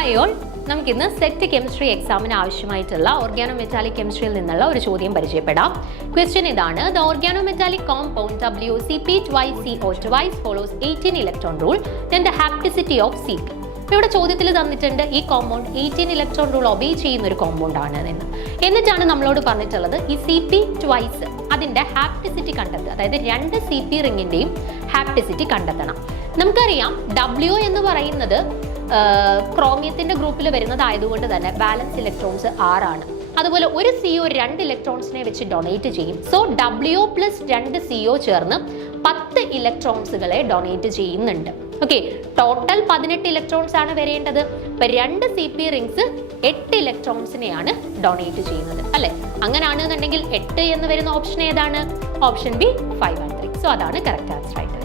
Hi all, നമുക്കിന്ന് set chemistry എക്സാമിന് ആവശ്യമായിട്ടുള്ള ഓർഗാനോമെറ്റാലിക് കെമിസ്ട്രിയിൽ നിന്നുള്ള ഒരു ചോദ്യം പരിചയപ്പെടാം. ക്വസ്റ്റ്യൻ ഇതാണ്: the organometallic compound WCP2CO twice follows 18 electron rule, then the hapticity of CP. ഇവിടെ ചോദ്യത്തിൽ തന്നിട്ടുണ്ട് ഈ കോമ്പൗണ്ട് 18 ഇലക്ട്രോൺ റൂൾ ഒബേ ചെയ്യുന്ന ഒരു കോമ്പൗണ്ട് ആണ് എന്ന്. എന്നിട്ടാണ് നമ്മളോട് പറഞ്ഞിട്ടുള്ളത് ഈ CP ട്വൈസ് അതിന്റെ ഹാപ്റ്റിസിറ്റി കണ്ടെത്തുക, അതായത് രണ്ട് CP റിങ്ങിന്റെയും ഹാപ്റ്റിസിറ്റി കണ്ടെത്തണം. നമുക്കറിയാം W എന്ന് പറയുന്നത് ക്രോമിയത്തിന്റെ ഗ്രൂപ്പിൽ വരുന്നതായതുകൊണ്ട് തന്നെ ബാലൻസ് ഇലക്ട്രോൺസ് 6 ആണ്. അതുപോലെ ഒരു CO 2 ഇലക്ട്രോൺസിനെ വെച്ച് ഡൊണേറ്റ് ചെയ്യും. സോ W പ്ലസ് 2 CO ചേർന്ന് 10 ഇലക്ട്രോൺസുകളെ ഡൊണേറ്റ് ചെയ്യുന്നുണ്ട്. ഓക്കെ, ടോട്ടൽ 18 ഇലക്ട്രോൺസ് ആണ് വരേണ്ടത്. ഇപ്പൊ 2 CP റിങ്സ് 8 ഇലക്ട്രോൺസിനെയാണ് ഡൊണേറ്റ് ചെയ്യുന്നത്, അല്ലെ? അങ്ങനെയാണെന്നുണ്ടെങ്കിൽ 8 എന്ന് വരുന്ന ഓപ്ഷൻ ഏതാണ്? Option B 5 and 3. സോ അതാണ് കറക്റ്റ് ആൻസർ ആയിട്ട്.